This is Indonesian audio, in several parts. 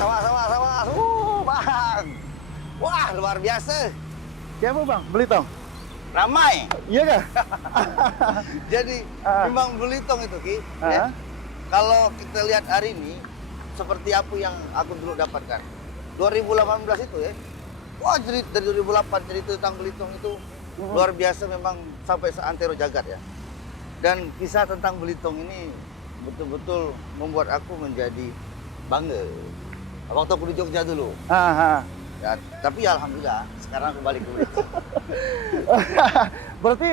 Awas. Bang. Wah, luar biasa. Siapa bang? Belitung? Ramai. Iya kah? Jadi memang Belitung itu, Ki. Ya. Kalau kita lihat hari ini, seperti apa yang aku dulu dapatkan. 2018 itu ya. Wah, dari 2008 cerita tentang Belitung itu luar biasa memang sampai seantero jagat ya. Dan kisah tentang Belitung ini betul-betul membuat aku menjadi bangga. Waktu aku di Jogja dulu. Ya, tapi ya alhamdulillah sekarang kembali ke Belitung. Berarti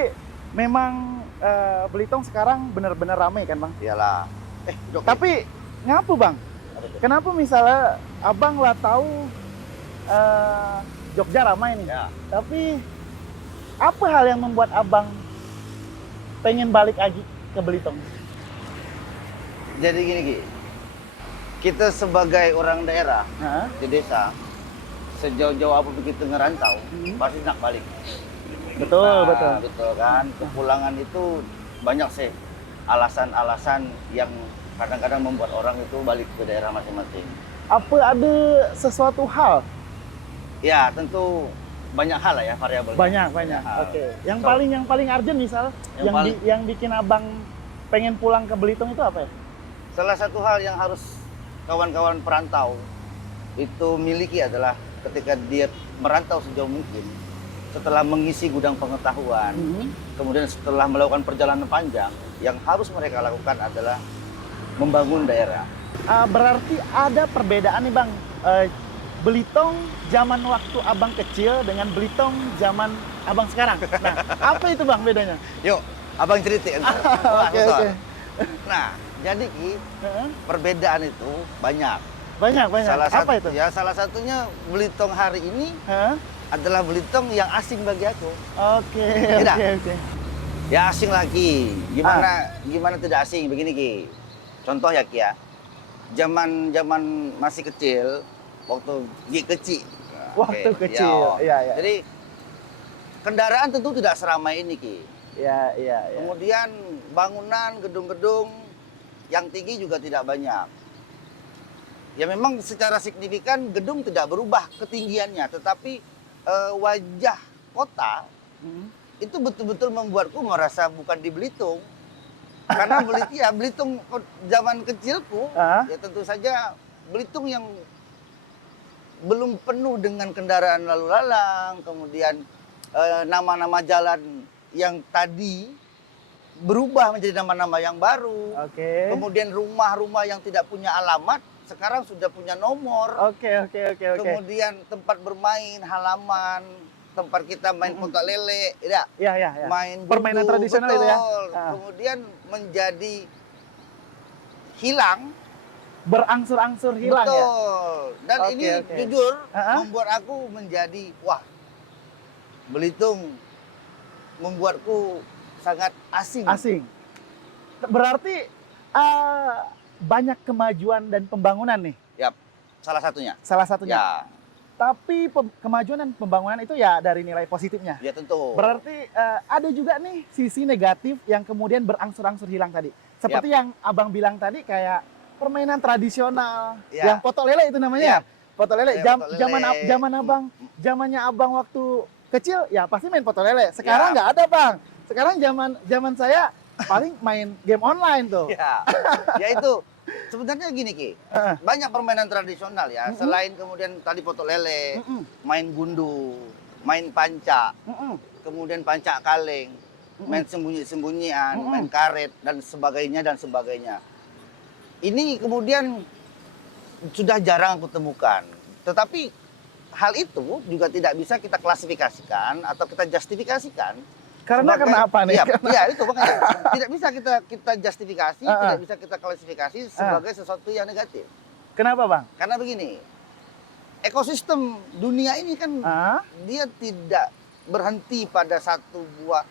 memang Belitung sekarang benar-benar ramai kan bang? Iyalah. Jok, Tapi ngapa bang? Kenapa misalnya abang lah tahu Jogja ramai nih, ya. tapi apa hal yang membuat abang pengen balik lagi ke Belitung? Jadi gini, Ki. Kita sebagai orang daerah di desa, sejauh-jauh apa begitu ngerantau, pasti nak balik. Betul. Betul kan. Kepulangan itu banyak sih alasan-alasan yang kadang-kadang membuat orang itu balik ke daerah masing-masing. Apa ada sesuatu hal? Ya, tentu banyak hal lah ya variabelnya. Banyak. Hal. Oke. Yang paling urgent misal yang bikin abang pengen pulang ke Belitung itu apa ya? Salah satu hal yang harus kawan-kawan perantau itu miliki adalah ketika dia merantau sejauh mungkin, setelah mengisi gudang pengetahuan, kemudian setelah melakukan perjalanan panjang, yang harus mereka lakukan adalah membangun daerah. Berarti ada perbedaan nih bang, Belitung zaman waktu abang kecil dengan Belitung zaman abang sekarang. Nah, apa itu bang bedanya? Yuk, abang ceritain. Oke. Nah, jadi Ki, perbedaan itu banyak. Banyak. Apa itu? Ya, salah satunya Belitung hari ini adalah Belitung yang asing bagi aku. Oke. Ya asing lagi. Gimana tidak asing? Begini Ki. Contoh ya Ki ya. Zaman masih kecil, waktu Gi kecil. Waktu kecil. Iya. Jadi kendaraan tentu tidak seramai ini Ki. Iya. Kemudian bangunan, gedung-gedung yang tinggi juga tidak banyak. Ya memang secara signifikan gedung tidak berubah ketinggiannya, tetapi wajah kota itu betul-betul membuatku merasa bukan di Belitung. Karena Belitung zaman kecilku, ya tentu saja Belitung yang belum penuh dengan kendaraan lalu lalang, kemudian nama-nama jalan yang tadi berubah menjadi nama-nama yang baru. Kemudian rumah-rumah yang tidak punya alamat sekarang sudah punya nomor. Kemudian tempat bermain, halaman, tempat kita main kotak lele, ya. Main permainan gundu, tradisional betul. itu ya. Kemudian menjadi hilang, berangsur-angsur hilang ya. Betul. Dan ini jujur membuat aku menjadi Belitung membuatku sangat asing. Berarti banyak kemajuan dan pembangunan nih. Ya, salah satunya. Ya. Tapi kemajuan dan pembangunan itu ya dari nilai positifnya. Ya tentu. Berarti ada juga nih sisi negatif yang kemudian berangsur-angsur hilang tadi. Seperti yang abang bilang tadi kayak permainan tradisional, yang potok lele itu namanya. Potok lele. Zamannya abang waktu kecil ya pasti main potok lele. Sekarang nggak ada bang. Sekarang zaman saya paling main game online tuh. Ya itu. Sebenarnya gini Ki, banyak permainan tradisional ya. Selain kemudian tadi potok lele, main gundu, main panca, kemudian panca kaleng, main sembunyi-sembunyian, main karet dan sebagainya. Ini kemudian sudah jarang aku temukan. Tetapi hal itu juga tidak bisa kita klasifikasikan atau kita justifikasikan. Karena apa nih? Iya, itu makanya tidak bisa kita justifikasi, tidak bisa kita klasifikasi sebagai sesuatu yang negatif. Kenapa bang? Karena begini, ekosistem dunia ini kan dia tidak berhenti pada satu buah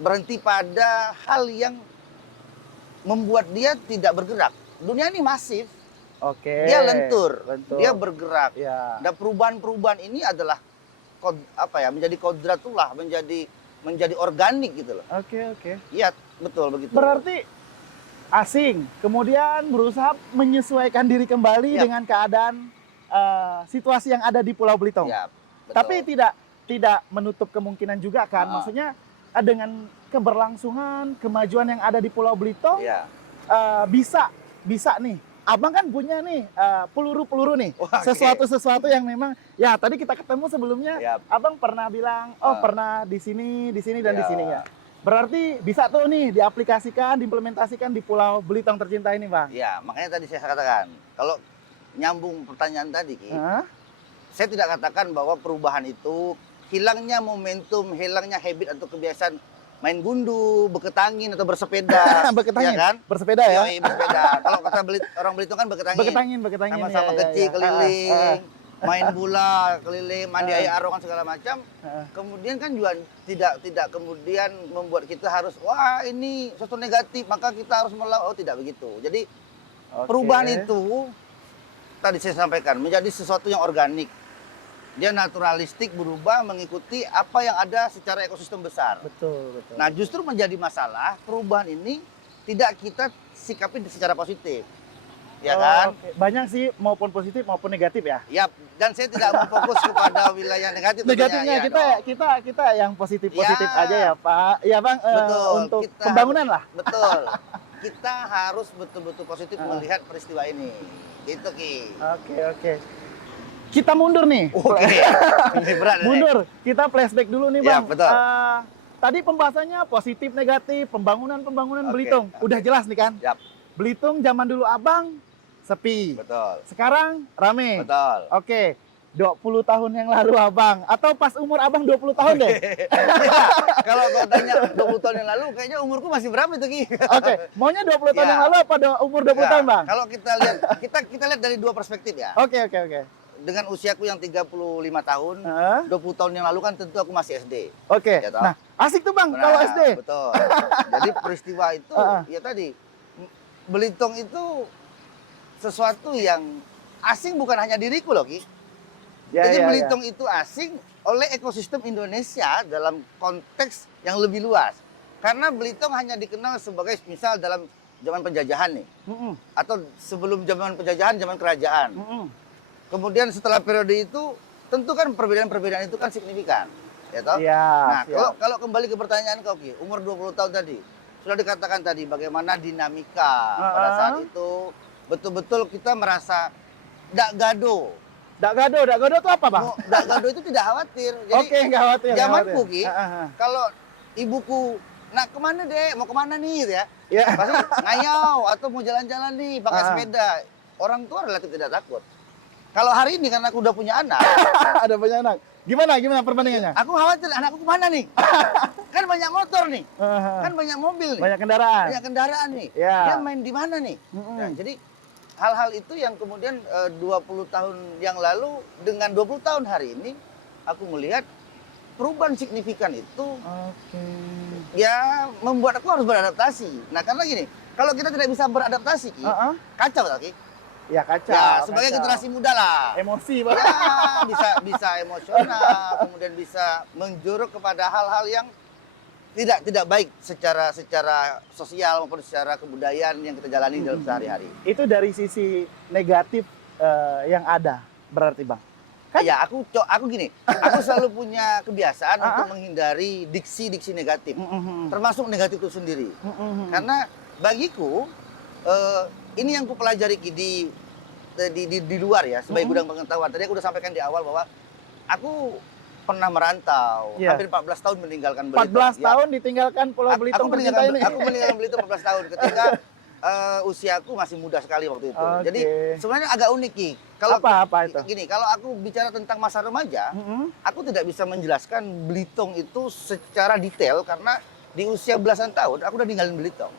berhenti pada hal yang membuat dia tidak bergerak. Dunia ini masif, dia lentur, dia bergerak. Dan perubahan-perubahan ini adalah menjadi kodratullah, menjadi organik gitu loh. Oke. Iya, betul begitu. Berarti asing, kemudian berusaha menyesuaikan diri kembali Yap. dengan keadaan situasi yang ada di Pulau Belitung. Ya, betul. Tapi tidak menutup kemungkinan juga kan, maksudnya dengan keberlangsungan kemajuan yang ada di Pulau Belitung, ya. bisa nih. Abang kan punya nih peluru-peluru nih, Wah, sesuatu yang memang ya tadi kita ketemu sebelumnya, Yap. Abang pernah bilang, pernah di sini dan di Ya. sini ya. Berarti bisa tuh nih diaplikasikan, diimplementasikan di Pulau Belitung tercinta ini, Bang. Ya, makanya tadi saya katakan, kalau nyambung pertanyaan tadi, Ki, saya tidak katakan bahwa perubahan itu hilangnya momentum, hilangnya habit atau kebiasaan main gundu, beketangin atau bersepeda, Beketangin, ya kan? bersepeda ya? Yoi, bersepeda. Kalau kata orang Belitung kan beketangin. Beketangin. Sama-sama ya, kecil ya. keliling, main bola keliling, mandi air arokan segala macam. Kemudian kan juga tidak kemudian membuat kita harus wah ini sesuatu negatif maka kita harus melawan. Oh tidak begitu. Jadi perubahan itu tadi saya sampaikan menjadi sesuatu yang organik. Dia naturalistik berubah mengikuti apa yang ada secara ekosistem besar. Betul. Nah justru menjadi masalah perubahan ini tidak kita sikapi secara positif. Ya kan? Banyak sih maupun positif maupun negatif ya. Ya, dan saya tidak mau fokus kepada wilayah negatif. Negatifnya ya, kita yang positif aja ya Pak. Ya Bang, betul, untuk pembangunan lah. Betul. Kita harus betul-betul positif melihat peristiwa ini. Gitu Ki. Oke. Kita mundur nih. Oke. Ini berat. Mundur. Kita flashback dulu nih Bang. Ya, betul. Tadi pembahasannya positif negatif, pembangunan Belitung. Udah jelas nih kan? Yap. Belitung zaman dulu Abang sepi. Betul. Sekarang rame. Betul. Oke. 20 tahun yang lalu Abang atau pas umur Abang 20 tahun deh. Ya, kalau kau tanya 20 tahun yang lalu kayaknya umurku masih berapa itu Ki? Oke, maunya 20 tahun Ya. yang lalu apa umur 20 tahun, Bang? Kalau kita lihat kita lihat dari dua perspektif ya. Oke. Dengan usiaku yang 35 tahun, 20 tahun yang lalu kan tentu aku masih SD. Oke. Ya, toh? Nah, asik tuh Bang kalau SD. Betul. Jadi peristiwa itu ya tadi Belitung itu sesuatu yang asing bukan hanya diriku loh Ki. Jadi Belitung itu asing oleh ekosistem Indonesia dalam konteks yang lebih luas. Karena Belitung hanya dikenal sebagai misal dalam zaman penjajahan nih. Atau sebelum zaman penjajahan, zaman kerajaan. Kemudian setelah periode itu tentu kan perbedaan-perbedaan itu kan signifikan. Ya toh? Nah, kalau kembali ke pertanyaan kau Ki, umur 20 tahun tadi. Sudah dikatakan tadi bagaimana dinamika pada saat itu betul-betul kita merasa dak gado. Dak gado itu apa, Bang? Dak gado itu tidak khawatir. Jadi nggak khawatir. Zamanku Ki, kalau ibuku nak kemana deh, mau kemana nih gitu ya. Pasti ngayau atau mau jalan-jalan nih pakai sepeda. Orang tua relatif tidak takut. Kalau hari ini karena aku udah punya anak, ada punya anak. Gimana perbandingannya? Aku khawatir anakku kemana nih? Kan banyak motor nih, kan banyak mobil nih, banyak kendaraan nih. Dia main di mana nih? Nah, jadi hal-hal itu yang kemudian 20 tahun yang lalu dengan 20 tahun hari ini aku melihat perubahan signifikan itu. Ya membuat aku harus beradaptasi. Nah karena gini, kalau kita tidak bisa beradaptasi Ki, kacau tak Ki? Ya kacau. Ya sebagai generasi muda lah. Emosi Bang. Ya bisa emosional, kemudian bisa menjuruk kepada hal-hal yang tidak baik secara sosial maupun secara kebudayaan yang kita jalani dalam sehari-hari. Itu dari sisi negatif yang ada berarti Bang. Kan? Ya aku gini, aku selalu punya kebiasaan untuk menghindari diksi-diksi negatif, termasuk negatif itu sendiri. Karena bagiku ini yang kupelajari di luar ya, sebagai gudang pengetahuan. Tadi aku udah sampaikan di awal bahwa aku pernah merantau, hampir 14 tahun meninggalkan Belitung. 14 tahun ditinggalkan Pulau Belitung tercinta ini. Aku meninggalkan Belitung 14 tahun ketika usiaku masih muda sekali waktu itu. Jadi sebenarnya agak unik Ki. Kalau apa itu? Gini, kalau aku bicara tentang masa remaja, aku tidak bisa menjelaskan Belitung itu secara detail karena di usia belasan tahun aku udah ninggalin Belitung.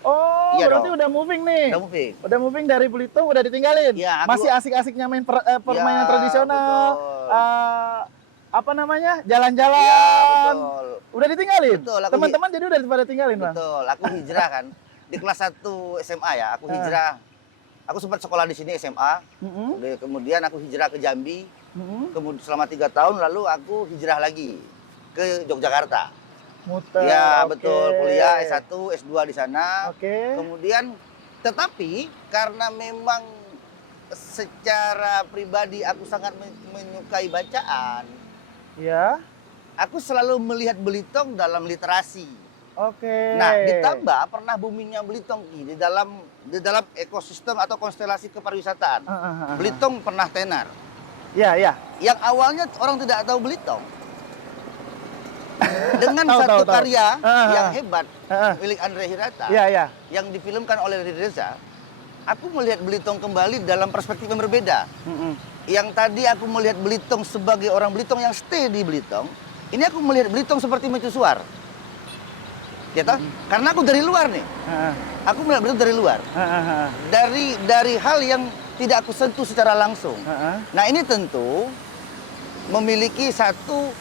Oh, iya berarti udah moving nih. Udah moving dari Belitung, udah ditinggalin. Ya, masih asik-asiknya main permainan tradisional. Apa namanya? Jalan-jalan. Ya, betul. Udah ditinggalin. Betul. Teman-teman jadi udah pada tinggalin, Bang. Betul. Aku hijrah kan. Di kelas 1 SMA ya, aku hijrah. Aku sempat sekolah di sini SMA. Kemudian aku hijrah ke Jambi. Kemudian selama 3 tahun lalu aku hijrah lagi ke Yogyakarta. Muter. Ya, oke. betul. Kuliah S1, S2 di sana. Oke. Kemudian, tetapi karena memang secara pribadi aku sangat menyukai bacaan, Ya. aku selalu melihat Belitung dalam literasi. Oke. Nah, ditambah pernah boomingnya Belitung di dalam ekosistem atau konstelasi kepariwisataan. Belitung pernah tenar. Ya, ya. Yang awalnya orang tidak tahu Belitung. Dengan Tahu, satu tahu. karya yang hebat Heeh. milik Andre Hirata Ya, ya. yang difilmkan oleh Riri Reza, aku melihat Belitung kembali dalam perspektif yang berbeda. Yang tadi aku melihat Belitung sebagai orang Belitung yang stay di Belitung, ini aku melihat Belitung seperti mercusuar. Ya toh? Karena aku dari luar nih. Aku melihat Belitung dari luar. Dari hal yang tidak aku sentuh secara langsung. Nah, ini tentu memiliki satu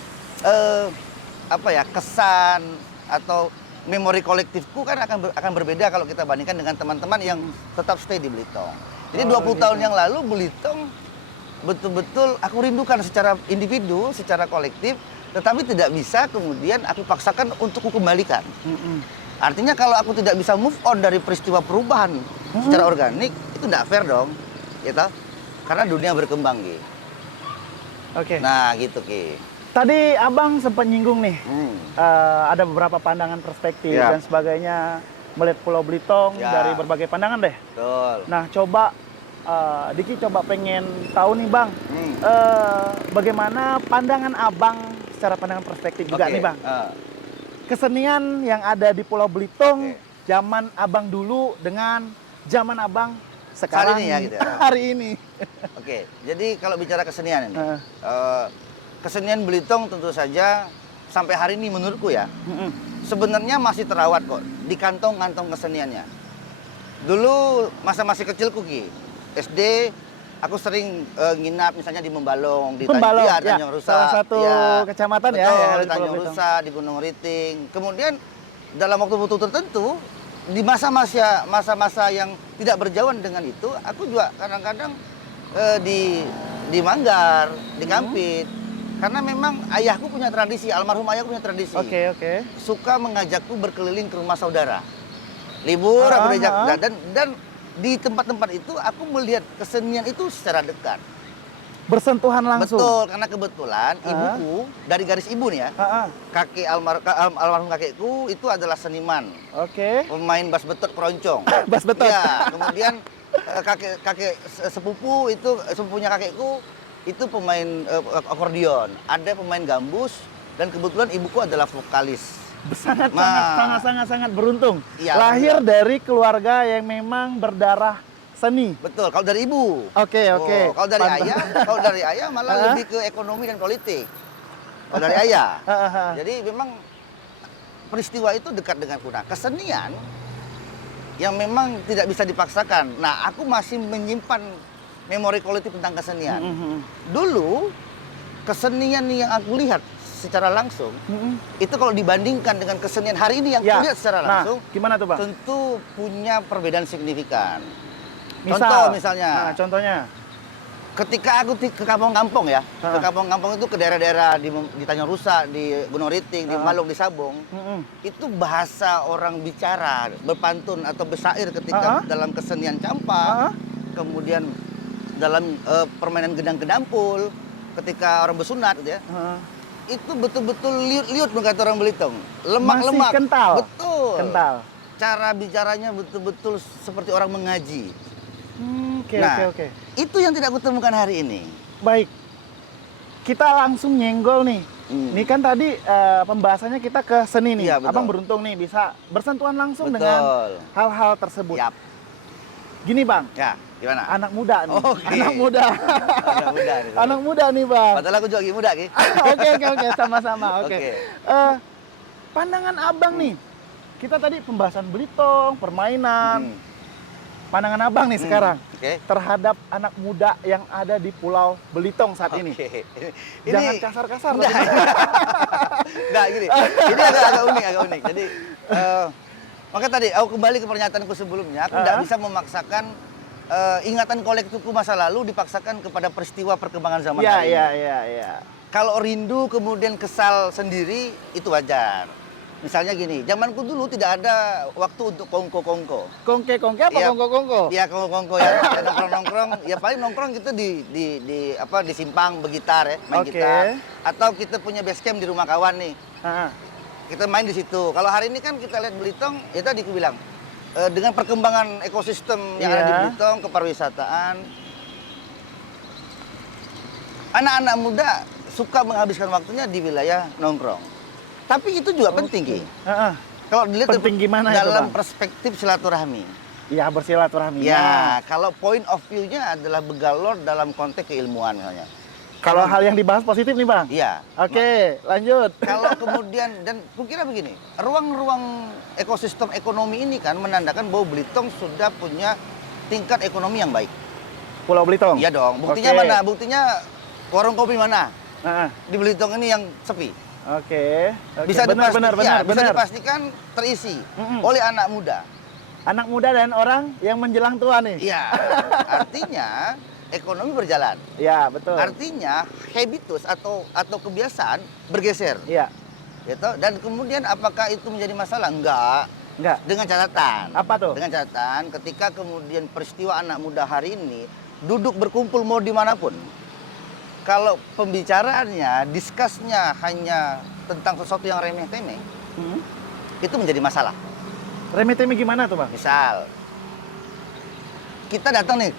kesan atau memori kolektifku kan akan berbeda kalau kita bandingkan dengan teman-teman yang tetap stay di Belitung. Jadi 20 tahun yang lalu Belitung betul-betul aku rindukan secara individu, secara kolektif, tetapi tidak bisa kemudian aku paksakan untuk kukembalikan. Artinya kalau aku tidak bisa move on dari peristiwa perubahan secara organik, itu tidak fair dong, gitu. Karena dunia berkembang, Ki. Oke. Nah, gitu, Ki. Tadi Abang sempat nyinggung nih, ada beberapa pandangan perspektif Ya. dan sebagainya melihat Pulau Belitung Ya. dari berbagai pandangan deh. Betul. Nah, coba Diki coba pengen tahu nih Bang, bagaimana pandangan Abang secara pandangan perspektif juga Oke, nih Bang. Kesenian yang ada di Pulau Belitung Oke. zaman Abang dulu dengan zaman Abang sekarang Saat ini ya, gitu ya? hari ini. Oke, jadi kalau bicara kesenian ini, kesenian Belitung tentu saja sampai hari ini menurutku ya, sebenarnya masih terawat kok di kantong-kantong keseniannya. Dulu masa masih kecilku, Ki, SD, aku sering nginap misalnya di Membalong, di Membalong, ya, Tanjung Rusa, salah satu kecamatan ya, betul, ya, di di Pulau Tanjung Belitung. Rusa, di Gunung Riting. Kemudian dalam waktu-waktu tertentu, di masa-masa yang tidak berjauhan dengan itu, aku juga kadang-kadang di Manggar, di Kampit. Karena memang ayahku punya tradisi, almarhum ayahku punya tradisi. Oke, oke. Suka mengajakku berkeliling ke rumah saudara. Libur aku diajak dan di tempat-tempat itu aku melihat kesenian itu secara dekat. Bersentuhan langsung. Betul, karena kebetulan ibuku dari garis ibu nih ya. Kakek almarhum kakekku itu adalah seniman. Oke. Pemain bas betot keroncong. Bas betot. Iya, kemudian kakek sepupu itu sepupunya kakekku itu pemain akordeon, ada pemain gambus dan kebetulan ibuku adalah vokalis. Sangat beruntung. Iya, lahir dari keluarga yang memang berdarah seni. Betul, kalau dari ibu. Oke. Kalau dari ayah malah lebih ke ekonomi dan politik. Kalau dari ayah. Jadi memang peristiwa itu dekat dengan kuna. Kesenian yang memang tidak bisa dipaksakan. Nah, aku masih menyimpan memori kolektif tentang kesenian. Dulu kesenian yang aku lihat secara langsung itu kalau dibandingkan dengan kesenian hari ini yang kulihat secara langsung, gimana tuh Bang? tentu punya perbedaan signifikan. Contohnya, ketika aku ke kampung-kampung ya, ke kampung-kampung itu ke daerah-daerah di Tanjung Rusa, di Gunung Riting, di Malung, di Sabong, itu bahasa orang bicara, berpantun atau bersair ketika dalam kesenian campak, kemudian dalam permainan gedang-gedampul, ketika orang bersunat gitu ya. Itu betul-betul liut kata orang Belitung. Lemak-lemak. Masih kental. Betul. Kental. Cara bicaranya betul-betul seperti orang mengaji. Oke. Itu yang tidak kutemukan hari ini. Baik. Kita langsung nyenggol nih. Ini kan tadi pembahasannya kita ke seni nih. Iya, betul. Abang beruntung nih bisa bersentuhan langsung Betul. dengan hal-hal tersebut. Yap. Gini Bang. Ya, gimana? Anak muda nih. Oke. Anak muda. Anak muda nih. Anak muda nih Bang. Padahal aku juga lagi muda, Ki. Oke, sama-sama. Oke. Oke. Pandangan Abang nih. Kita tadi pembahasan Belitung, permainan. Pandangan Abang nih sekarang terhadap anak muda yang ada di Pulau Belitung saat ini. Jangan kasar-kasar. Enggak gini. Ini agak unik. Jadi maka tadi aku kembali ke pernyataanku sebelumnya, aku tidak bisa memaksakan ingatan kolektifku masa lalu dipaksakan kepada peristiwa perkembangan zaman hari ini. Iya. Kalau rindu kemudian kesal sendiri itu wajar. Misalnya gini, zamanku dulu tidak ada waktu untuk kongko-kongko. Kongke apa Iya. kongko-kongko? Iya, kongko-kongko ya, ya nongkrong-nongkrong. Ya paling nongkrong kita di simpang begitar ya, main Oke. gitar. Atau kita punya base camp di rumah kawan nih. Ah, Kita main di situ. Kalau hari ini kan kita lihat Belitung, ya tadi aku bilang, dengan perkembangan ekosistem yang ada di Iya. Belitung, keparwisataan, anak-anak muda suka menghabiskan waktunya di wilayah nongkrong. Tapi itu juga penting, Ki. ah, ah. Kalau dilihat Penting gimana itu, dalam Bang? perspektif silaturahmi. Ya bersilaturahmi. Ya, kalau point of view-nya adalah begalor dalam konteks keilmuan misalnya. Kalau hal yang dibahas positif nih Bang. Iya. Oke, lanjut. Kalau kemudian, dan kukira begini, ruang-ruang ekosistem ekonomi ini kan menandakan bahwa Belitung sudah punya tingkat ekonomi yang baik. Pulau Belitung. Iya dong. Buktinya Oke. mana? Buktinya warung kopi mana? Ah, ah. Di Belitung ini yang sepi. Oke. Oke. Bisa benar, dipastikan, bisa benar. dipastikan terisi Mm-mm. oleh anak muda. Anak muda dan orang yang menjelang tua nih. Iya. Artinya ekonomi berjalan. Ya, betul. Artinya habitus atau kebiasaan bergeser. Iya. Gitu. Dan kemudian apakah itu menjadi masalah? Enggak. Enggak. Dengan catatan. Apa tuh? Dengan catatan ketika kemudian peristiwa anak muda hari ini duduk berkumpul mau dimanapun. Kalau pembicaraannya, diskusnya hanya tentang sesuatu yang remeh-temeh, Hmm. itu menjadi masalah. Remeh-temeh gimana tuh Bang? Misal, kita datang nih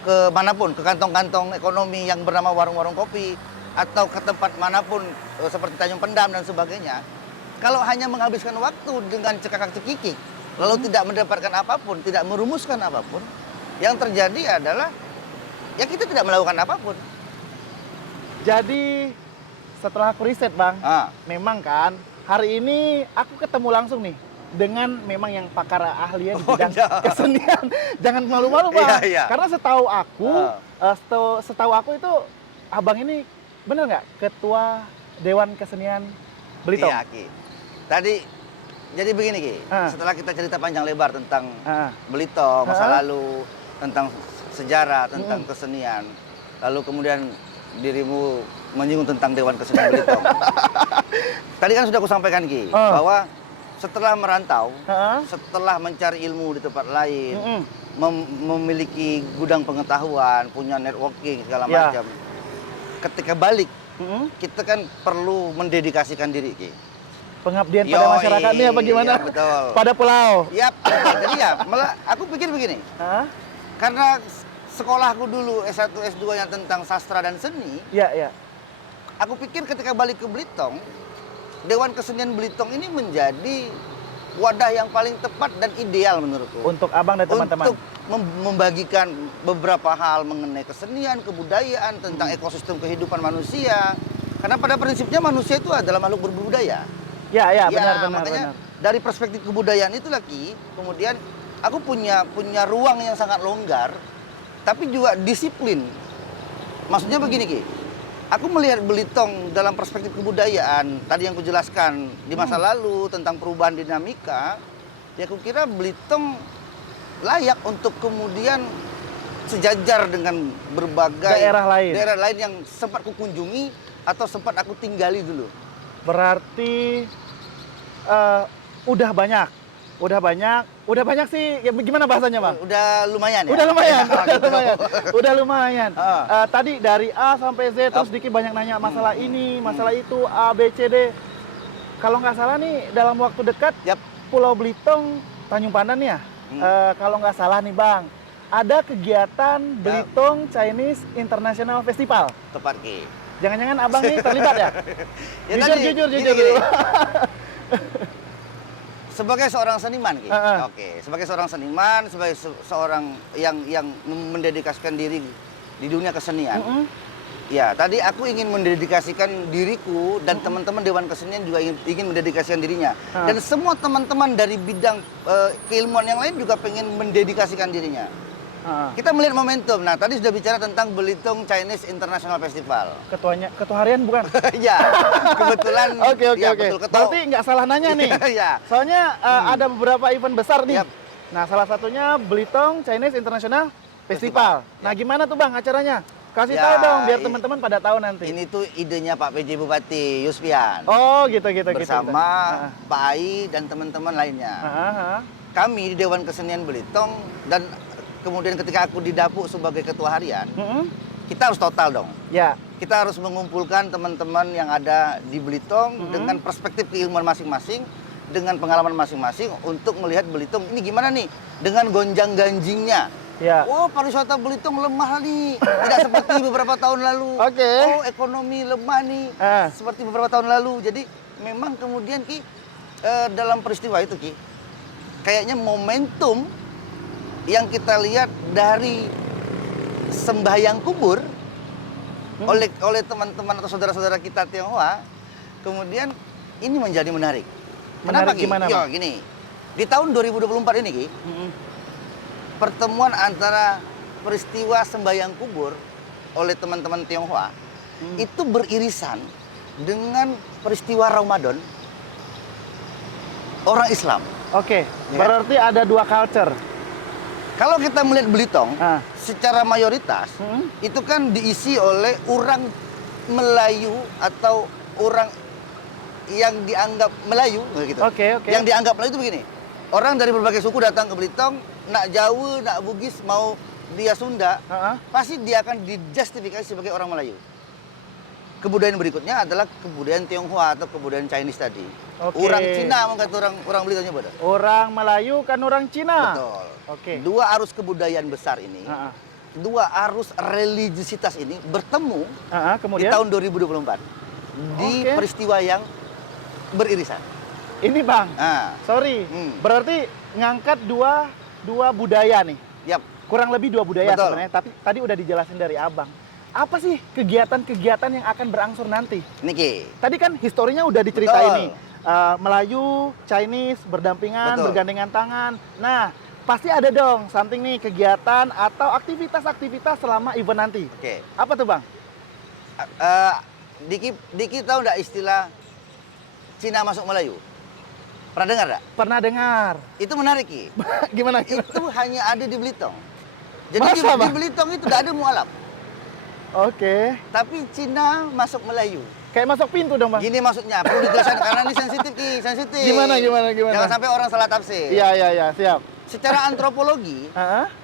ke manapun, ke kantong-kantong ekonomi yang bernama warung-warung kopi, atau ke tempat manapun seperti Tanjung Pendam dan sebagainya. Kalau hanya menghabiskan waktu dengan cekakak-cekikik, lalu tidak mendapatkan apapun, tidak merumuskan apapun, yang terjadi adalah ya kita tidak melakukan apapun. Jadi setelah aku riset Bang, Ah, memang kan hari ini aku ketemu langsung nih dengan memang yang pakar ahlinya di bidang iya. kesenian. Jangan malu-malu Bang. Iya, iya. Karena setahu aku, Ah. setahu aku itu Abang ini bener nggak ketua Dewan Kesenian Belitung? Iya, Ki. Tadi jadi begini, Ki. Ah. Setelah kita cerita panjang lebar tentang Ah, Belitung, masa Ah. lalu, tentang sejarah, tentang kesenian, lalu kemudian dirimu menyinggung tentang Dewan Kesenian Belitung. Tadi kan sudah aku sampaikan, Ki, Ah. bahwa setelah merantau, ah, setelah mencari ilmu di tempat lain, mm-mm. memiliki gudang pengetahuan, punya networking segala Ya. macam. Ketika balik, Mm-mm. kita kan perlu mendedikasikan diri, Ki. Pengabdian pada Yoi, masyarakat nih apa gimana? iya, betul. Pada pulau. Yap, jadi ya, malah aku pikir begini, Hah? karena sekolahku dulu S1, S2 yang tentang sastra dan seni, Iya, iya. aku pikir ketika balik ke Belitung, Dewan Kesenian Belitung ini menjadi wadah yang paling tepat dan ideal menurutku. Untuk Abang dan teman-teman. Untuk membagikan beberapa hal mengenai kesenian, kebudayaan, tentang ekosistem kehidupan manusia. Karena pada prinsipnya manusia itu adalah makhluk berbudaya. Ya, ya, Ya, benar, makanya benar. dari perspektif kebudayaan itu lagi, kemudian aku punya ruang yang sangat longgar, tapi juga disiplin. Maksudnya begini, Ki. Aku melihat Belitung dalam perspektif kebudayaan, tadi yang kujelaskan di masa lalu tentang perubahan dinamika, ya aku kira Belitung layak untuk kemudian sejajar dengan berbagai daerah lain yang sempat kukunjungi atau sempat aku tinggali dulu. Berarti udah banyak sih. Ya, gimana bahasanya Bang? Udah lumayan ya? Udah lumayan, Ya, udah gitu. lumayan, udah lumayan. Ah. Tadi dari A sampai Z, terus Diki banyak nanya masalah ini, masalah itu, A, B, C, D. Kalau nggak salah nih, dalam waktu dekat, Yap. Pulau Belitung, Tanjung Pandan ya. Kalau nggak salah nih Bang, ada kegiatan Belitung Chinese International Festival. Tepat, Ki. Jangan-jangan Abang nih terlibat ya? Ya, jujur gini. dulu. Sebagai seorang seniman, Ki. Oke, sebagai seorang seniman, sebagai seorang yang mendedikasikan diri di dunia kesenian. Ya, tadi aku ingin mendedikasikan diriku dan teman-teman Dewan Kesenian juga ingin mendedikasikan dirinya. Dan semua teman-teman dari bidang keilmuan yang lain juga pengen mendedikasikan dirinya. Kita melihat momentum. Nah, tadi sudah bicara tentang Belitung Chinese International Festival. Ketua harian bukan? Ya, kebetulan. Oke. Betul, ketua. Berarti nggak salah nanya nih. Ya. Soalnya ada beberapa event besar nih. Yap. Nah, salah satunya Belitung Chinese International Festival. Nah, gimana tuh Bang acaranya? Kasih Ya, tahu dong biar teman-teman pada tahu nanti. Ini tuh idenya Pak PJ Bupati Yusfian. Oh, gitu. Bersama Pak Ai dan teman-teman lainnya. Kami di Dewan Kesenian Belitung dan kemudian ketika aku didapuk sebagai ketua harian, kita harus total dong. Ya. Kita harus mengumpulkan teman-teman yang ada di Belitung dengan perspektif keilmuan masing-masing, dengan pengalaman masing-masing untuk melihat Belitung ini gimana nih dengan gonjang-ganjingnya. Ya. Oh, pariwisata Belitung lemah nih, tidak seperti beberapa tahun lalu. Oke. Oh, ekonomi lemah nih, seperti beberapa tahun lalu. Jadi memang kemudian Ki, dalam peristiwa itu Ki, kayaknya momentum yang kita lihat dari sembahyang kubur oleh teman-teman atau saudara-saudara kita Tionghoa, kemudian ini menjadi menarik. Kenapa Menarik Ki? gimana, Yo, Bang? gini, di tahun 2024 ini Ki, pertemuan antara peristiwa sembahyang kubur oleh teman-teman Tionghoa itu beririsan dengan peristiwa Ramadan orang Islam. Oke, Ya. berarti ada dua culture. Kalau kita melihat Belitung, secara mayoritas itu kan diisi oleh orang Melayu atau orang yang dianggap Melayu, gitu. Oke. Yang dianggap Melayu itu begini, orang dari berbagai suku datang ke Belitung, nak Jawa, nak Bugis, mau dia Sunda, pasti dia akan dijustifikasi sebagai orang Melayu. Kebudayaan berikutnya adalah kebudayaan Tionghoa atau kebudayaan Chinese tadi. Oke. Orang Cina mau kata orang Belitung nyebut. Orang Melayu kan orang Cina. Betul. Oke. Dua arus kebudayaan besar ini, dua arus religiusitas ini bertemu di Kemudian tahun 2024 di peristiwa yang beririsan. ini Bang, sorry, berarti ngangkat dua budaya nih. Yap. Kurang lebih dua budaya Betul. sebenarnya, tapi tadi udah dijelasin dari Abang. Apa sih kegiatan-kegiatan yang akan berangsur nanti? Niki. Tadi kan historinya udah diceritain Betul. nih. Melayu, Chinese berdampingan, Betul. bergandengan tangan. Nah, pasti ada dong something nih kegiatan atau aktivitas-aktivitas selama event nanti. Oke. Apa tuh Bang? Diki tahu nggak istilah Cina masuk Melayu? Pernah dengar nggak? Pernah dengar. Itu menarik Ki. Gimana? Itu hanya ada di Belitung. Jadi Masa, di Bang? Belitung itu nggak ada mualaf. Oke. Tapi Cina masuk Melayu. Kayak masuk pintu dong Bang. Gini maksudnya, perlu dijelaskan karena ini sensitif Ki, sensitif. Gimana? Jangan sampai orang salah tafsir. Iya, siap. Secara antropologi,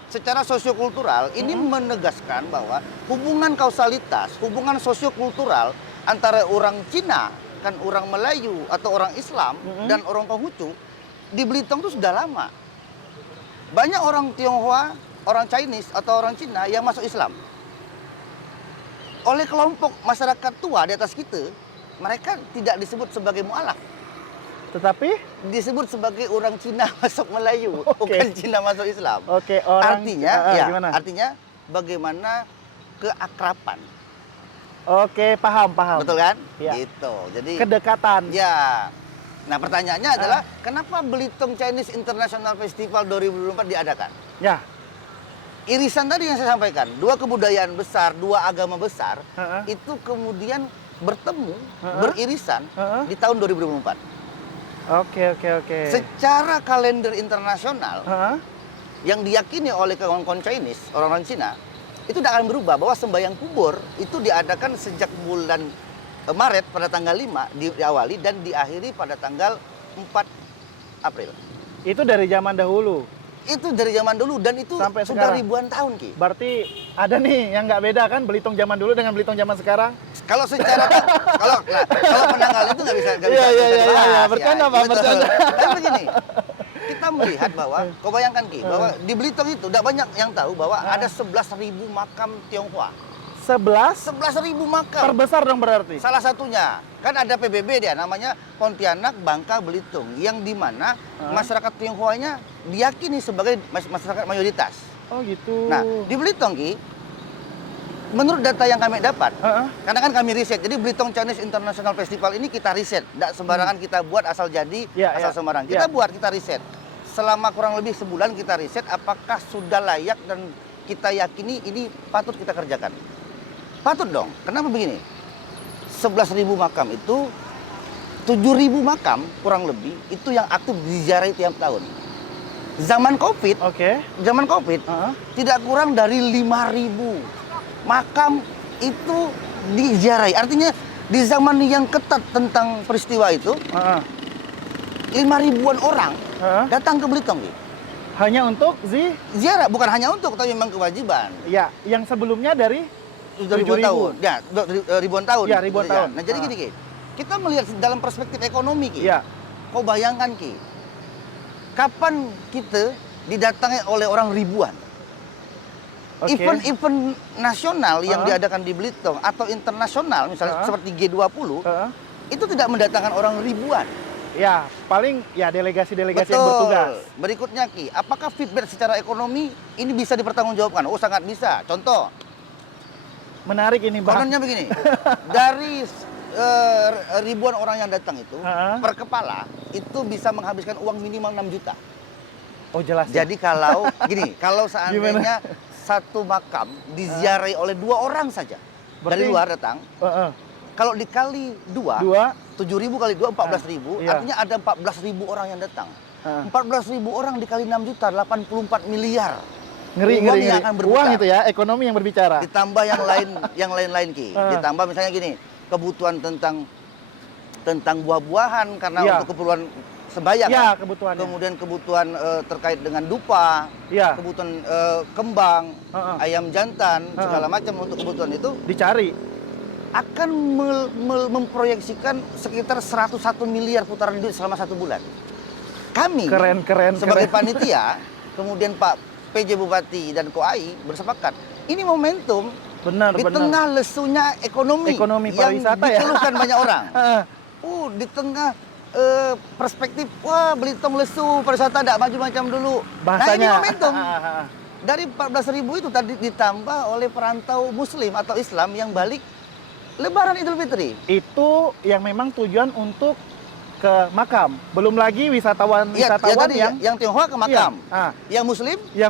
secara sosiokultural, ini menegaskan bahwa hubungan kausalitas, hubungan sosiokultural antara orang Cina, kan orang Melayu atau orang Islam dan orang Konghucu di Belitung itu sudah lama. Banyak orang Tionghoa, orang Chinese atau orang Cina yang masuk Islam. Oleh kelompok masyarakat tua di atas kita, mereka tidak disebut sebagai mualaf. Tetapi Disebut sebagai orang Cina masuk Melayu, bukan Cina masuk Islam. orang gimana? Artinya bagaimana keakraban. Oke, paham. Betul kan? Ya. Gitu. Jadi Kedekatan. ya. Nah, pertanyaannya adalah kenapa Belitung Chinese International Festival 2024 diadakan? Ya. Irisan tadi yang saya sampaikan, dua kebudayaan besar, dua agama besar, itu kemudian bertemu, beririsan di tahun 2024. Oke. Secara kalender internasional, yang diyakini oleh kawan-kawan Chinese, orang-orang Cina, itu tidak akan berubah bahwa sembahyang kubur itu diadakan sejak bulan Maret pada tanggal 5 diawali dan diakhiri pada tanggal 4 April. Itu dari zaman dahulu. Itu dari zaman dulu dan itu Sampai sudah sekarang. ribuan tahun Ki. Berarti ada nih yang nggak beda kan Belitung zaman dulu dengan Belitung zaman sekarang? Kalau secara kalau penanggal itu nggak bisa Iya, bercanda, Pak, betul. bercanda. Tapi begini, kita melihat bahwa kau bayangkan Ki, bahwa di Belitung itu tidak banyak yang tahu bahwa ada 11.000 makam Tionghoa. 11.000 makam. Terbesar dong berarti. Salah satunya kan ada PBB dia namanya Pontianak Bangka Belitung yang dimana masyarakat Tionghoanya diyakini sebagai masyarakat mayoritas. Oh gitu. Nah di Belitung Ki, menurut data yang kami dapat, karena kan kami riset, jadi Belitung Chinese International Festival ini kita riset, tidak sembarangan kita buat asal jadi, asal sembarang. Kita buat, kita riset. Selama kurang lebih sebulan kita riset apakah sudah layak dan kita yakini ini patut kita kerjakan. Patut dong. Kenapa begini? 11.000 makam itu 7.000 makam kurang lebih itu yang aktif diziarahi tiap tahun. Zaman Covid, tidak kurang dari 5.000 makam itu diziarahi. Artinya di zaman yang ketat tentang peristiwa itu, 5.000-an orang datang ke Belitung. Hanya untuk ziarah, bukan hanya untuk, tapi memang kewajiban. Ya, yang sebelumnya dari Sudah ribuan 7.000. tahun. Ya, ribuan tahun. Ya, ribuan Gitu ya. tahun. Nah, jadi gini, Ki. Kita melihat dalam perspektif ekonomi, Ki. Ya. Kau bayangkan, Ki. Kapan kita didatangi oleh orang ribuan? Oke. Event-event nasional yang diadakan di Belitung atau internasional, misalnya seperti G20, itu tidak mendatangkan orang ribuan. Ya, paling ya delegasi-delegasi Betul. yang bertugas. Berikutnya, Ki, apakah feedback secara ekonomi ini bisa dipertanggungjawabkan? Oh, sangat bisa. Contoh, Menarik ini, Bang. kononnya begini, dari ribuan orang yang datang itu, per kepala itu bisa menghabiskan uang minimal 6 juta. Oh, jelas. Ya? Jadi kalau gini, kalau seandainya satu makam diziarahi oleh 2 orang saja dari luar datang, kalau dikali 2, 7.000 kali 2, 14.000, artinya ada 14.000 orang yang datang. 14.000 orang dikali 6 juta, 84 miliar. Ngeri. Yang akan berputar. Uang itu ya, ekonomi yang berbicara. Ditambah yang lain-lain, Ki. Ditambah misalnya gini, kebutuhan tentang buah-buahan karena untuk keperluan sembahyang. Ya, kebutuhannya. Kemudian kebutuhan terkait dengan dupa, kebutuhan kembang, ayam jantan, segala macam untuk kebutuhan itu dicari. Akan memproyeksikan sekitar 101 miliar putaran duit selama 1 bulan. Kami sebagai panitia, kemudian Pak PJ Bupati dan Koai bersepakat, ini momentum di tengah lesunya ekonomi yang dikeluhkan banyak orang. Di tengah perspektif, wah Belitung lesu, pariwisata tidak maju macam dulu. Bahasanya. Nah ini momentum. Dari 14.000 itu tadi ditambah oleh perantau Muslim atau Islam yang balik Lebaran Idul Fitri. Itu yang memang tujuan untuk ke makam. Belum lagi wisatawan yang Tionghoa ke makam. Yang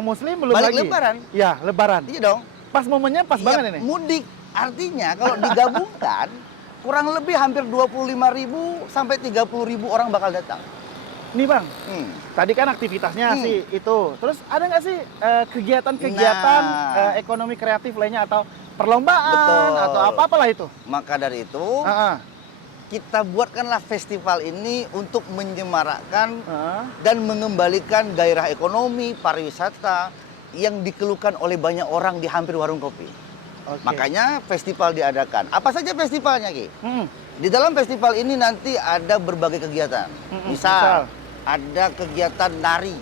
Muslim belum balik lagi Lebaran. Ya, Lebaran. Iya dong. Pas momennya pas banget ini. Mudik. Artinya kalau digabungkan kurang lebih hampir 25.000 sampai 30.000 orang bakal datang. Nih, Bang. Tadi kan aktivitasnya sih itu. Terus ada nggak sih kegiatan-kegiatan ekonomi kreatif lainnya atau perlombaan atau apa-apalah itu? Maka dari itu kita buatkanlah festival ini untuk menyemarakkan dan mengembalikan gairah ekonomi, pariwisata yang dikeluhkan oleh banyak orang di hampir warung kopi. Makanya festival diadakan. Apa saja festivalnya, Ki? Di dalam festival ini nanti ada berbagai kegiatan. Misal, ada kegiatan nari.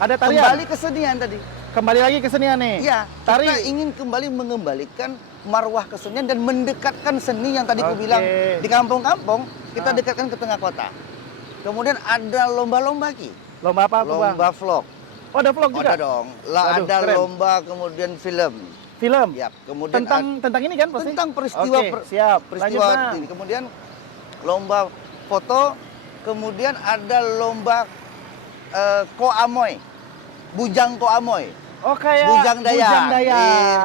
Ada tarian? Kembali kesenian tadi. Kembali lagi kesenian nih? Iya, kita ingin kembali mengembalikan marwah kesenian dan mendekatkan seni yang tadi aku bilang di kampung-kampung kita dekatkan ke tengah kota. Kemudian ada lomba-lomba, Ki. Lomba apa? Lomba vlog. Oh, ada vlog juga? Ada dong. Ada keren. Lomba kemudian film. Ya, kemudian tentang ini kan pasti? Tentang peristiwa peristiwa ini. Kemudian lomba foto, kemudian ada lomba koamoy. Bujang koamoy. Oh, kayak Bujang Dayak.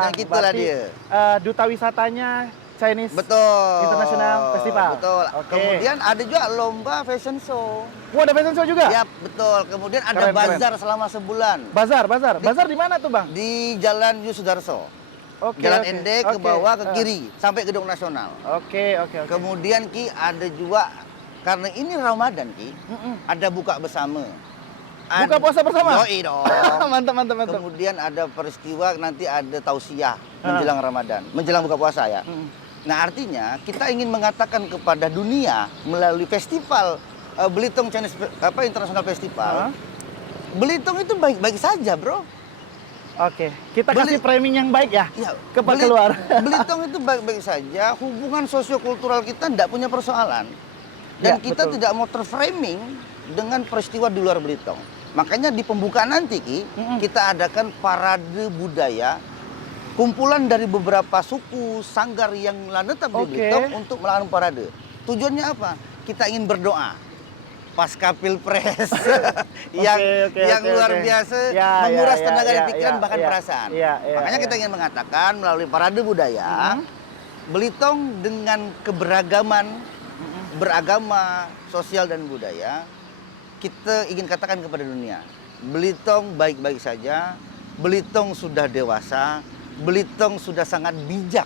Yang gitulah dia. Duta wisatanya Chinese International Festival. Betul. Kemudian ada juga lomba fashion show. Wah, ada fashion show juga? Ya, betul. Kemudian ada bazar selama sebulan. Bazar. Bazar di mana tuh, Bang? Di Jalan Yusudarso. Jalan Ende ke bawah ke kiri sampai Gedung Nasional. Oke. Kemudian, Ki, ada juga karena ini Ramadan, Ki, ada buka bersama. Buka puasa bersama? Yoi dong. Mantap. Kemudian ada peristiwa nanti ada tausiah menjelang Ramadan, menjelang buka puasa ya. Nah, artinya kita ingin mengatakan kepada dunia melalui festival Belitung Chinese International Festival. Belitung itu baik-baik saja, Bro. Oke, kita kasih framing yang baik ya kepada keluar. Belitung itu baik-baik saja, hubungan sosiokultural kita tidak punya persoalan. Dan kita tidak mau terframing dengan peristiwa di luar Belitung. Makanya di pembukaan nanti, Ki, kita adakan parade budaya, kumpulan dari beberapa suku, sanggar yang menetap di Belitung untuk melakukan parade. Tujuannya apa? Kita ingin berdoa. Pasca Pilpres yang luar biasa menguras tenaga dan pikiran bahkan perasaan. Makanya kita ingin mengatakan melalui parade budaya, Belitung dengan keberagaman beragama, sosial dan budaya, kita ingin katakan kepada dunia, Belitung baik-baik saja, Belitung sudah dewasa, Belitung sudah sangat bijak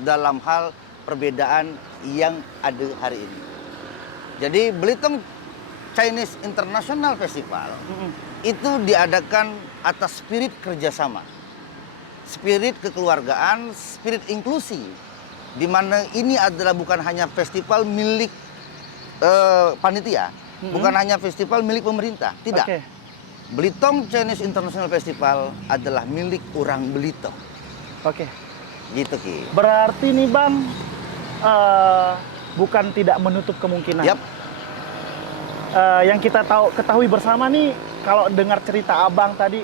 dalam hal perbedaan yang ada hari ini. Jadi Belitung Chinese International Festival itu diadakan atas spirit kerjasama, spirit kekeluargaan, spirit inklusi, di mana ini adalah bukan hanya festival milik panitia, bukan hanya festival milik pemerintah, tidak. Oke. Belitung Chinese International Festival adalah milik orang Belitung. Oke. Gitu Ki. Berarti nih Bang, bukan tidak menutup kemungkinan. Yap. Yang kita ketahui bersama nih, kalau dengar cerita Abang tadi,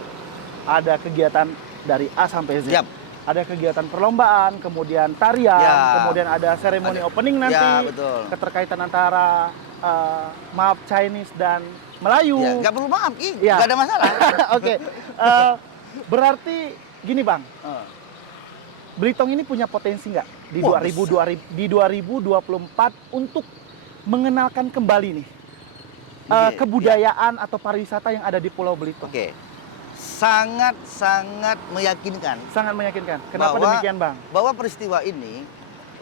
ada kegiatan dari A sampai Z. Yap. Ada kegiatan perlombaan, kemudian tarian, Ya. kemudian ada seremoni opening nanti. Ya, betul. Keterkaitan antara maaf Chinese dan Melayu. Ya, nggak perlu maaf Ki, Ya. nggak ada masalah. Oke. Berarti gini Bang, Belitung ini punya potensi nggak di Wah, 2024 untuk mengenalkan kembali nih Oke, kebudayaan atau pariwisata yang ada di Pulau Belitung? Oke. Sangat meyakinkan Sangat meyakinkan. Kenapa Bahwa- demikian Bang? bahwa peristiwa ini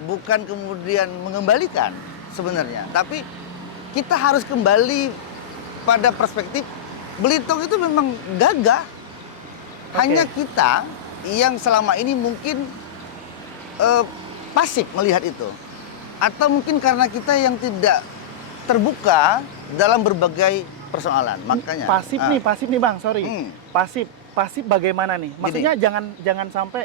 bukan kemudian mengembalikan sebenarnya, tapi kita harus kembali pada perspektif Belitung itu memang gagah. Hanya kita yang selama ini mungkin pasif melihat itu, atau mungkin karena kita yang tidak terbuka dalam berbagai persoalan. Makanya Pasif nih Bang, sorry. Hmm. Pasif bagaimana nih? Maksudnya jangan sampai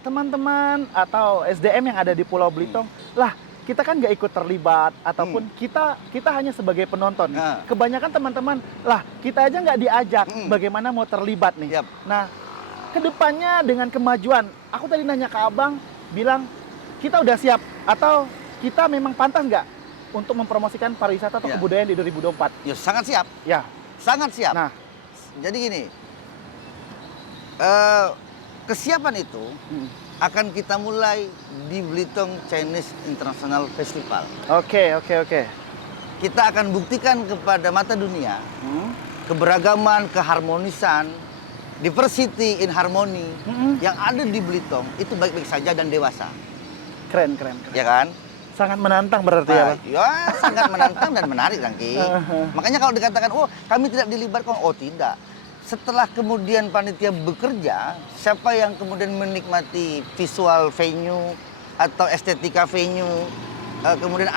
teman-teman atau SDM yang ada di Pulau Belitung, lah kita kan nggak ikut terlibat ataupun kita hanya sebagai penonton. Kebanyakan teman-teman, lah kita aja nggak diajak, bagaimana mau terlibat nih? Yap. Nah, kedepannya dengan kemajuan, aku tadi nanya ke Abang, bilang kita udah siap atau kita memang pantas nggak untuk mempromosikan pariwisata atau Ya. kebudayaan di 2024? Ya, sangat siap, Ya. sangat siap. Nah, Jadi gini, kesiapan itu akan kita mulai di Belitung Chinese International Festival. Oke. Kita akan buktikan kepada mata dunia keberagaman, keharmonisan, diversity in harmony yang ada di Belitung itu baik-baik saja dan dewasa. Keren. Ya kan? Sangat menantang berarti ya, Bang? Ya, sangat menantang dan menarik, Rangki. Makanya kalau dikatakan, oh kami tidak dilibatkan, oh tidak. Setelah kemudian panitia bekerja, siapa yang kemudian menikmati visual venue atau estetika venue, kemudian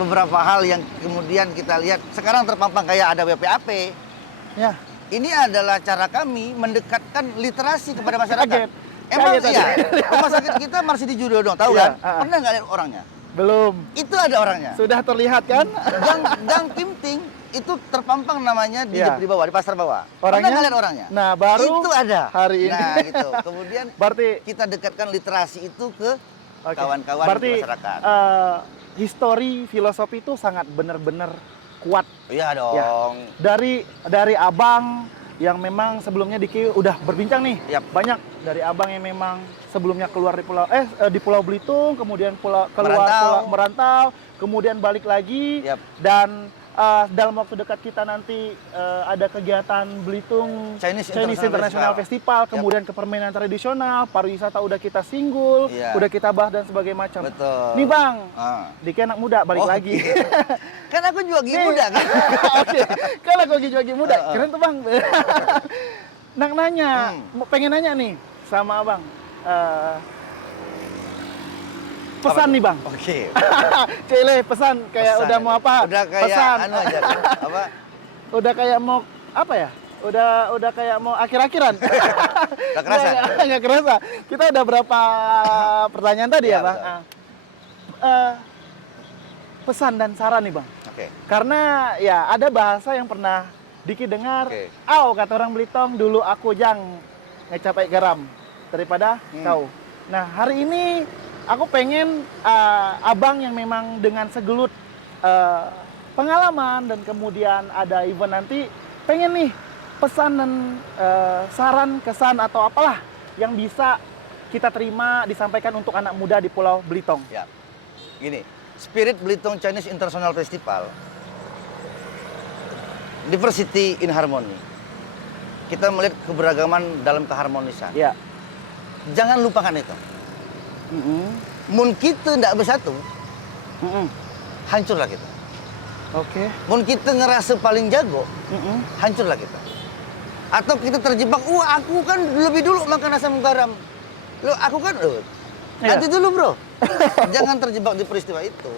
beberapa hal yang kemudian kita lihat sekarang terpampang kayak ada WPAP. Ya. Ini adalah cara kami mendekatkan literasi kepada masyarakat. Kaget. Emang Kaget iya, tadi. rumah sakit kita Marsudi Judodo, tahu Iya, kan? Pernah nggak lihat orangnya? Belum. Itu ada orangnya. Sudah terlihat kan? Gang Kimting itu terpampang namanya di Iya. di bawah, di pasar bawah. Orangnya? Pernah nggak lihat orangnya? Nah, baru itu ada hari ini. Nah, gitu. Kemudian Berarti kita dekatkan literasi itu ke oke. kawan-kawan Berarti, masyarakat. histori filosofi itu sangat benar-benar kuat Iya dong. dari Abang yang memang sebelumnya Diki udah berbincang nih. Yap. Banyak dari Abang yang memang sebelumnya keluar di Pulau Belitung, kemudian keluar merantau, kemudian balik lagi Yap. dan dalam waktu dekat kita nanti ada kegiatan Belitung Chinese International Festival, kemudian ke permainan tradisional, pariwisata udah kita singgul, Iya. udah kita bahas dan sebagainya macam. Betul. Nih Bang, Ah. Diki anak muda balik Oh, lagi. Kan aku juga gini Nih. muda kan. Oke, kalau gue lagi muda, keren tuh Bang. Nak nanya, pengen nanya nih sama Abang. Pesan nih Bang. Oke. Cile pesan kayak Pesan udah ya. mau apa? Udah kayak pesan. anu aja kan. Apa? Udah kayak mau apa ya? Udah kayak mau akhir-akhiran. Udah kerasa. Nggak kerasa. Kita udah berapa pertanyaan tadi Iya, ya Bang? betul. Pesan dan saran nih Bang. Oke. Karena ya ada bahasa yang pernah Diki dengar, Oke. kata orang Belitung, dulu aku jang ngecapai garam daripada kau. Nah hari ini aku pengen Abang yang memang dengan segelut pengalaman dan kemudian ada event nanti, pengen nih pesan dan saran, kesan atau apalah yang bisa kita terima disampaikan untuk anak muda di Pulau Belitung. Ya. Gini, spirit Belitung Chinese International Festival, diversity in harmony. Kita melihat keberagaman dalam keharmonisan. Ya. Jangan lupakan itu. Mun kita tidak bersatu, hancurlah kita. Oke. Mun kita ngerasa paling jago, hancurlah kita. Atau kita terjebak, aku kan lebih dulu makan asam garam. Loh, aku kan, nanti dulu bro. Jangan terjebak di peristiwa itu.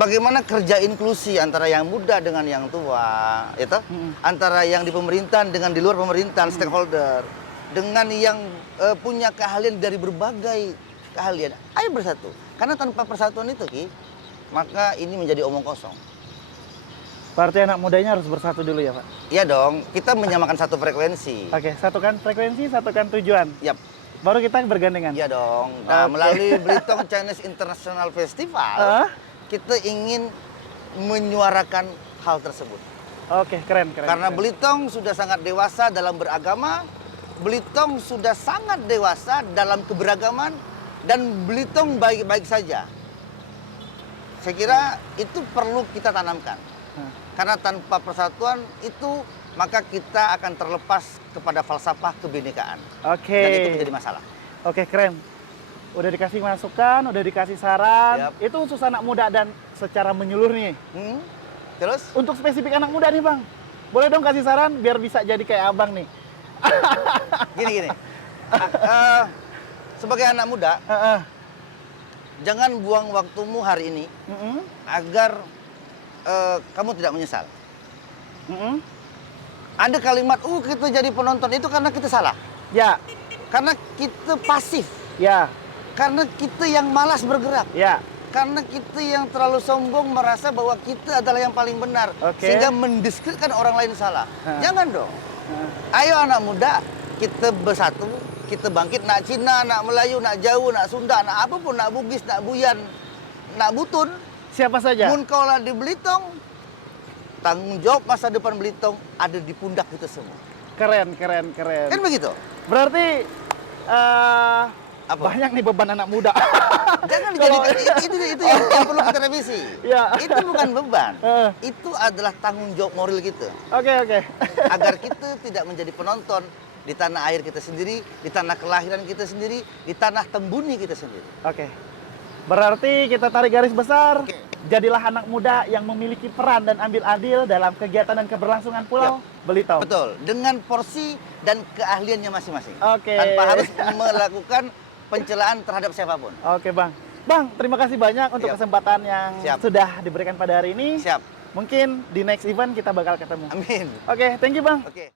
Bagaimana kerja inklusi antara yang muda dengan yang tua, itu? Antara yang di pemerintahan dengan di luar pemerintahan, stakeholder. Dengan yang punya keahlian dari berbagai keahlian. Ayo bersatu. Karena tanpa persatuan itu, Ki, maka ini menjadi omong kosong. Berarti anak mudanya harus bersatu dulu ya, Pak? Iya dong, kita menyamakan satu frekuensi. Oke, satukan frekuensi, satukan tujuan. Yap. Baru kita bergandengan. Iya dong. Nah, melalui Belitung Chinese International Festival, kita ingin menyuarakan hal tersebut. Oke, keren. Karena Belitung sudah sangat dewasa dalam beragama, Belitung sudah sangat dewasa dalam keberagaman, dan Belitung baik-baik saja. Saya kira itu perlu kita tanamkan. Karena tanpa persatuan itu, maka kita akan terlepas kepada falsafah kebinekaan. Oke. Dan itu menjadi masalah. Oke, keren. Udah dikasih masukan, udah dikasih saran. Itu khusus anak muda dan secara menyeluruh nih. Terus? Untuk spesifik anak muda nih, Bang. Boleh dong kasih saran biar bisa jadi kayak Abang nih. Gini. Sebagai anak muda, jangan buang waktumu hari ini agar kamu tidak menyesal. Ada kalimat, kita jadi penonton, itu karena kita salah. Ya. Karena kita pasif. Ya. Karena kita yang malas bergerak. Ya. Karena kita yang terlalu sombong merasa bahwa kita adalah yang paling benar. Sehingga mendiskreditkan orang lain salah. Jangan dong. Ayo anak muda, kita bersatu, kita bangkit. Nak Cina, nak Melayu, nak Jawa, nak Sunda, nak apapun, nak Bugis, nak Buyan, nak Butun. Siapa saja. Mun kaulah di Belitung, tanggung jawab masa depan Belitung ada di pundak kita semua. Keren. Kan begitu? Berarti banyak nih beban anak muda. Jangan dijadikan itu yang perlu kita revisi. Ya. Itu bukan beban. Itu adalah tanggung jawab moral kita. Oke. Agar kita tidak menjadi penonton di tanah air kita sendiri, di tanah kelahiran kita sendiri, di tanah tembuni kita sendiri. Oke. Berarti kita tarik garis besar. Jadilah anak muda yang memiliki peran dan ambil andil dalam kegiatan dan keberlangsungan Pulau Belitung. Betul, dengan porsi dan keahliannya masing-masing. Oke. Tanpa harus melakukan pencelaan terhadap siapapun. Oke, Bang. Bang, terima kasih banyak untuk kesempatan yang sudah diberikan pada hari ini. Siap. Mungkin di next event kita bakal ketemu. Amin. Oke, thank you, Bang. Oke.